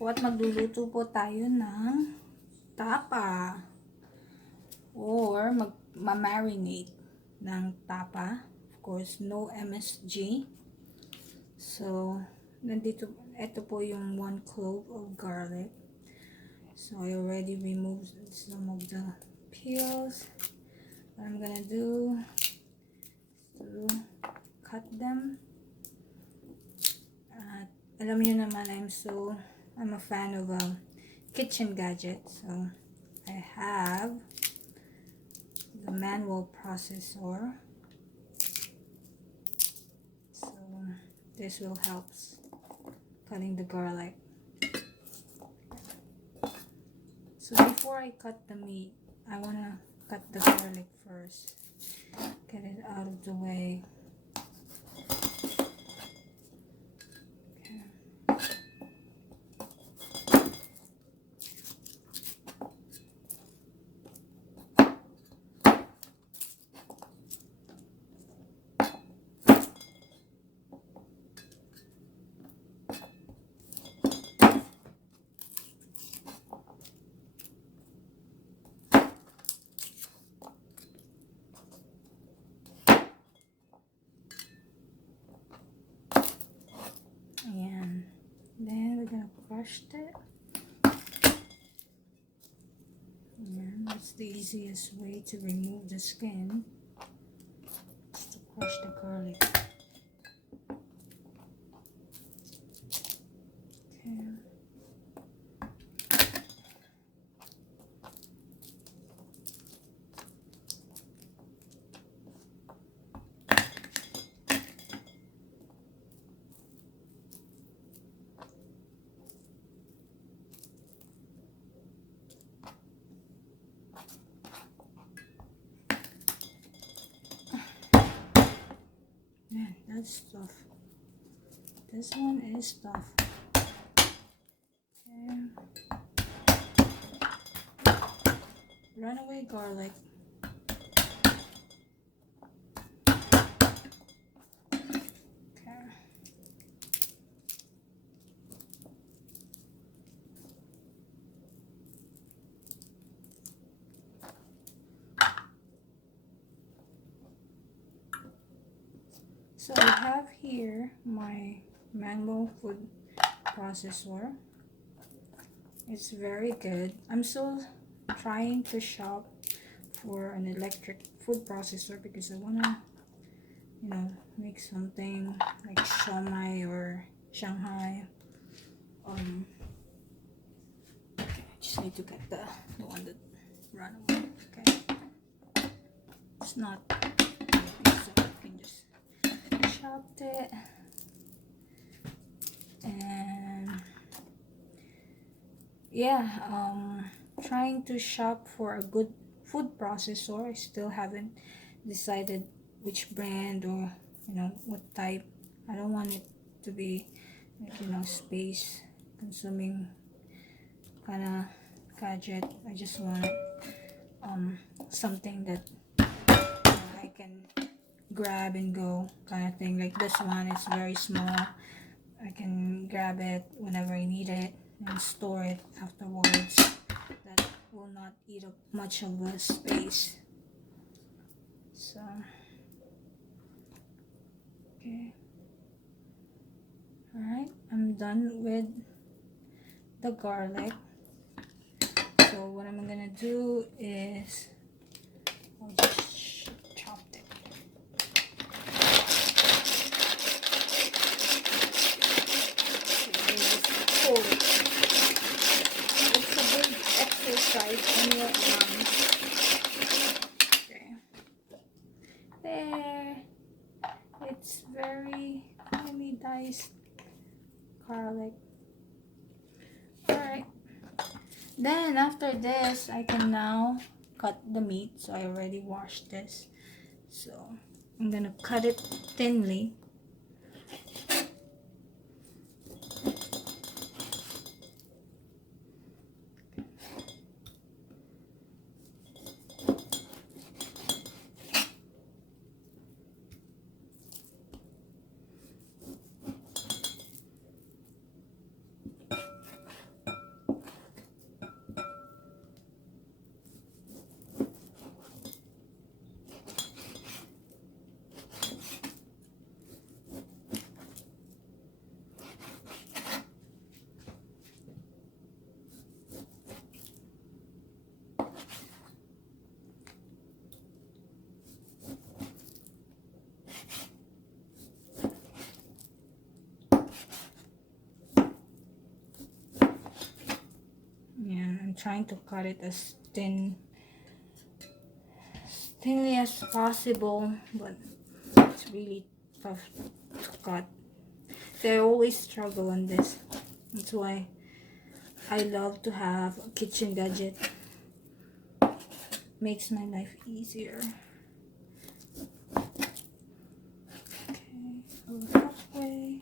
po at magluluto po tayo ng tapa or mag-marinate ng tapa. Of course, no MSG. So, ito po yung 1 clove of garlic. So, I already removed some of the peels. What I'm gonna do is to cut them. Alam niyo naman, I'm a fan of kitchen gadgets. So, I have the manual processor. So, this will help cutting the garlic. So, before I cut the meat, I want to cut the garlic first. Get it out of the way. And then we're gonna crush it. And that's the easiest way to remove the skin, is to crush the garlic. Okay. Man, that's tough. This one is tough. Okay. Runaway garlic. Okay. So I have here my manual food processor. It's very good. I'm still trying to shop for an electric food processor because I wanna, make something like shawmai or Shanghai. Okay, I just need to get the one that ran away. Okay, it's not, so I can just chopped it. And yeah, trying to shop for a good food processor. I still haven't decided which brand or what type. I don't want it to be like, space consuming kind of gadget. I just want something that I can grab and go kind of thing. Like this one, it's very small. I can grab it whenever I need it and store it afterwards. That will not eat up much of the space. So, okay. Alright, I'm done with the garlic. So what I'm gonna do is I'll just chop it. It's a good exercise on your arms. Okay. There. It's very finely diced garlic. Alright. Then after this, I can now cut the meat. So I already washed this. So I'm gonna cut it thinly. trying to cut it as thinly as possible, but it's really tough to cut. So I always struggle on this. That's why I love to have a kitchen gadget. Makes my life easier. Okay, so halfway.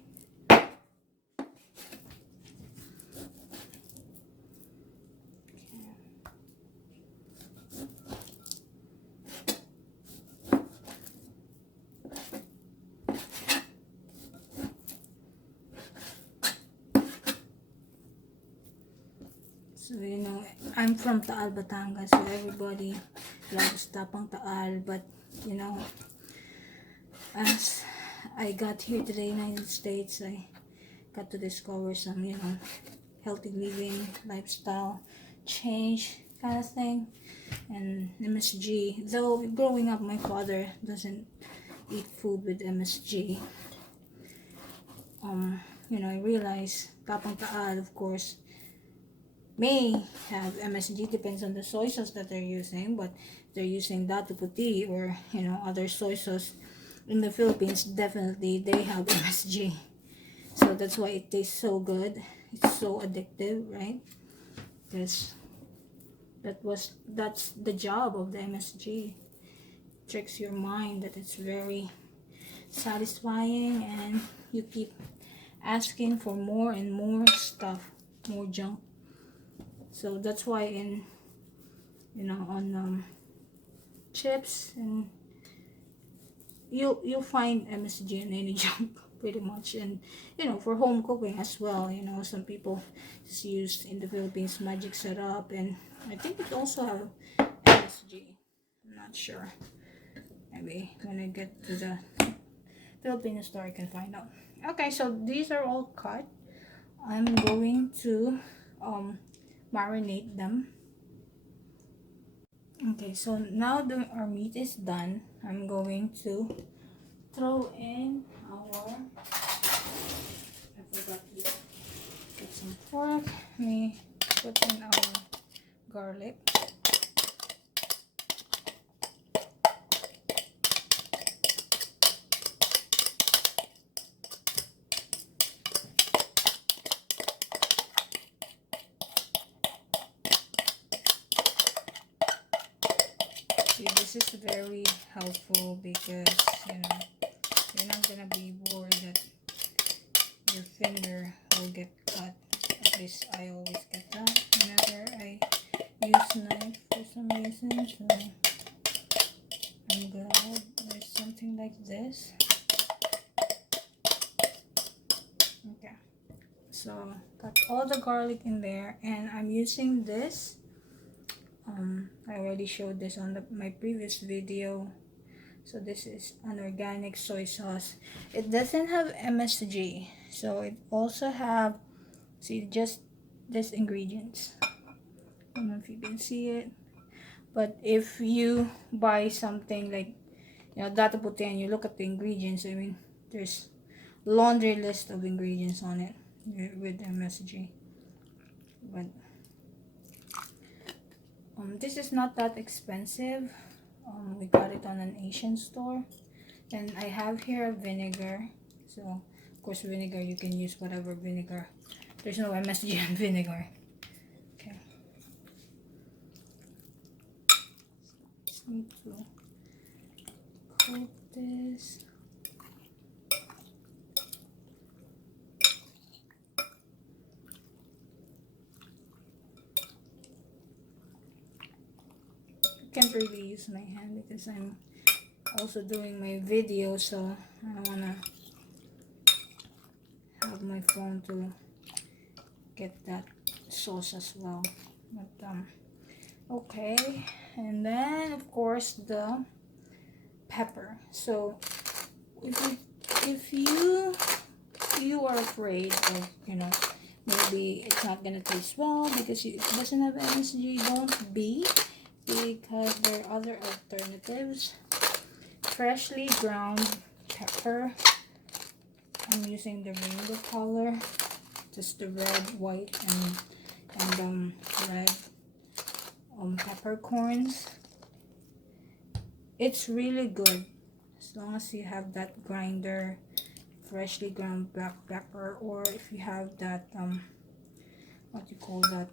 So, you know, I'm from Taal, Batangas, so everybody loves Tapang Taal, but, you know, as I got here to the United States, I got to discover some, you know, healthy living, lifestyle change kind of thing, and MSG. Though, growing up, my father doesn't eat food with MSG. You know, I realized Tapang Taal, of course, may have MSG, depends on the soy sauce that they're using, but they're using Datu Puti or, you know, other soy sauce in the Philippines, definitely they have MSG. So that's why it tastes so good. It's so addictive, right? Because that's the job of the MSG. Tricks your mind that it's very satisfying, and you keep asking for more and more stuff, more junk. So that's why in, you know, on chips, and you'll find MSG in any junk pretty much. And, you know, for home cooking as well, you know, some people just use in the Philippines magic syrup, and I think it also have MSG. I'm not sure. Maybe when I get to the Filipino store I can find out. Okay, so these are all cut. I'm going to marinate them. Okay, so now our meat is done. I'm going to throw in our, I forgot to get some pork. Let me put in our garlic. See, this is very helpful because, you know, you're not gonna be worried that your finger will get cut. At least I always get that whenever I use knife for some reason. So I'm glad there's something like this. Okay, so got all the garlic in there, and I'm using this. I already showed this on my previous video. So this is an organic soy sauce. It doesn't have MSG, so it also have, see, just these ingredients. I don't know if you can see it, but if you buy something like, you know, Datu Puti, and you look at the ingredients, I mean, there's laundry list of ingredients on it with MSG. But this is not that expensive. We got it on an Asian store. And I have here vinegar. So, of course, vinegar, you can use whatever vinegar. There's no MSG in vinegar. Okay. Just need to coat this. I can't really use my hand because I'm also doing my video, so I don't wanna have my phone to get that sauce as well. But okay, and then of course the pepper. So if you are afraid of, you know, maybe it's not gonna taste well because it doesn't have MSG, don't be, because there are other alternatives. Freshly ground pepper. I'm using the rainbow color, just the red, white, and red. peppercorns. It's really good as long as you have that grinder, freshly ground black pepper, or if you have that what do you call that,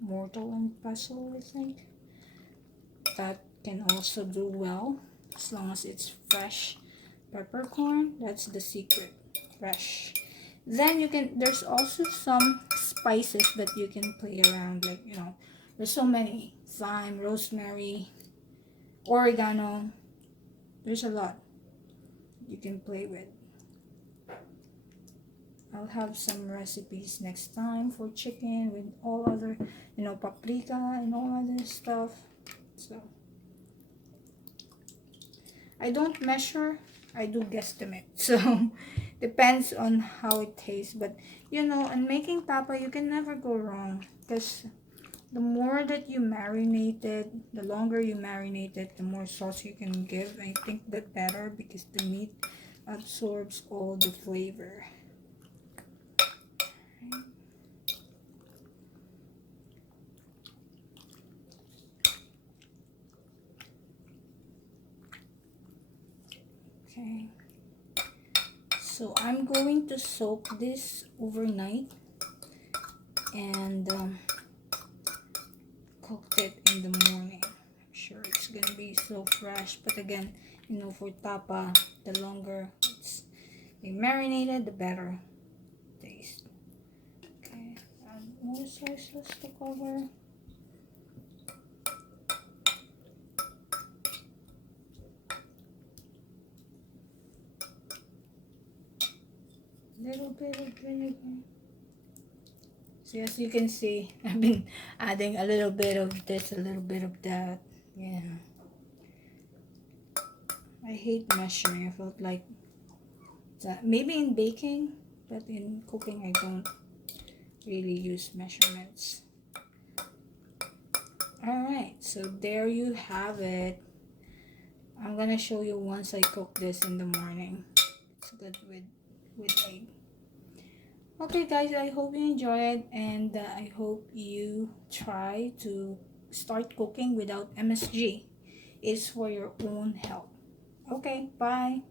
mortar and pestle, I think that can also do well as long as it's fresh peppercorn. That's the secret, fresh. Then you can, there's also some spices that you can play around, like, you know, there's so many: thyme, rosemary, oregano. There's a lot you can play with. I'll have some recipes next time for chicken with all other, you know, paprika and all other stuff. So I don't measure, I do guesstimate. So depends on how it tastes. But you know, in making tapa, you can never go wrong, because the more that you marinate it, the longer you marinate it, the more sauce you can give. I think the better, because the meat absorbs all the flavor. Okay, so I'm going to soak this overnight and cook it in the morning. I'm sure it's gonna be so fresh, but again, you know, for tapa, the longer it's been marinated, the better taste. Okay, add more soy sauce to cover. Little bit of vinegar. So as you can see, I've been adding a little bit of this, a little bit of that. Yeah. I hate measuring. I felt like that maybe in baking, but in cooking I don't really use measurements. Alright, so there you have it. I'm gonna show you once I cook this in the morning. It's good with egg. Okay guys, I hope you enjoyed, and I hope you try to start cooking without MSG. It's for your own health. Okay, bye.